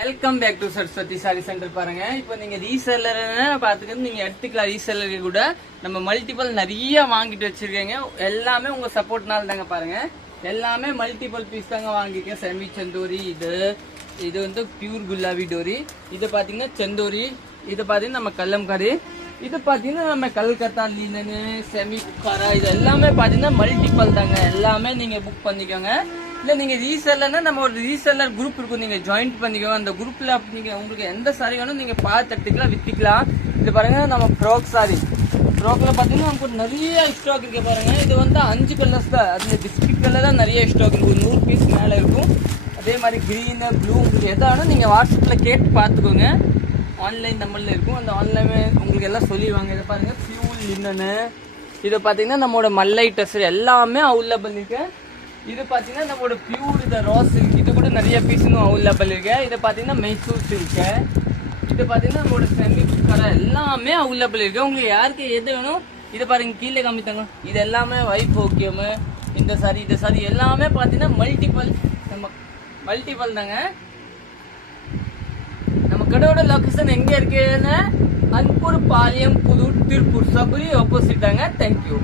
Welcome back to Saraswati sari centre. பாருங்க, இப்போ நீங்க ரீசெல்லர் பாத்துக்கிறது நீங்க எடுத்துக்கலாம். ரீசெல்லர் கூட நம்ம மல்டிபிள் நிறைய வாங்கிட்டு வச்சிருக்கீங்க. எல்லாமே உங்க சப்போர்ட்னால தாங்க. பாருங்க, எல்லாமே மல்டிபிள் பீஸ் தாங்க வாங்கிருக்கேன். செமி செந்தூரி, இது வந்து பியூர் குலாபி டோரி, இது பாத்தீங்கன்னா செந்தூரி, இது பாத்தீங்கன்னா நம்ம கல்லம்காரி, இது பாத்தீங்கன்னா நம்ம கல்கத்தா லீனனு, செமி குக்காரா, இது எல்லாமே பாத்தீங்கன்னா மல்டிபிள் தாங்க. எல்லாமே நீங்க புக் பண்ணிக்கோங்க. இல்ல நீங்க ரீசெல்லர்னா நம்ம ஒரு ரீசெல்லர் குரூப் இருக்கும், நீங்க ஜாயின் பண்ணிக்கோங்க. அந்த குரூப்ல நீங்க உங்களுக்கு எந்த சாரி வேணும் நீங்க பார்த்து எடுத்துக்கலாம், வித்துக்கலாம். இது பாருங்க, நம்ம ஃப்ராக் சாரி, ஃப்ராக்ல பாத்தீங்கன்னா நமக்கு நிறைய ஸ்டாக் இருக்கு. பாருங்க, இது வந்து 5 கலர்ஸ் தான். அதுல பிஸ்கட் கலர் தான் நிறைய ஸ்டாக் இருக்கும். 100 பீஸ் மேல இருக்கும். அதே மாதிரி கிரீன், ப்ளூ, உங்களுக்கு எதாலும் நீங்க வாட்ஸ்அப்ல கேட்டு பார்த்துக்கோங்க. ஆன்லைன் நம்பர்ல இருக்கும். அந்த ஆன்லைன் உங்களுக்கு எல்லாம் சொல்லிடுவாங்க. இதை பாருங்க, பியூர் லினனு, இதை பாத்தீங்கன்னா நம்மளோட மல்லை டெஸ்ட் எல்லாமே அவைலபிள் இருக்கு. இது பாத்தீங்கன்னா நம்மளோட பியூர் இந்த ரோஸ் சில்க், இது கூட நிறைய பீஸுங்க அவைலபிள் இருக்கு. இதை பாத்தீங்கன்னா மைசூர் சில்க், இது பாத்தீங்கன்னா நம்மளோட செமி கலர் எல்லாமே அவைலபிள் இருக்கு. உங்களுக்கு யாருக்கு எது வேணும் இதை பாருங்க, கீழே காமித்தாங்க. இது எல்லாமே வைஃப் ஓகேம், இந்த சாரி எல்லாமே பாத்தீங்கன்னா மல்டிபிள் தாங்க. நம்ம கடையோட லொகேஷன் எங்க இருக்குன்னு அன்பூர் பாளையம், புதூர், திருப்பூர், சபரி ஆப்போசிட் தாங்க. தேங்க்யூ.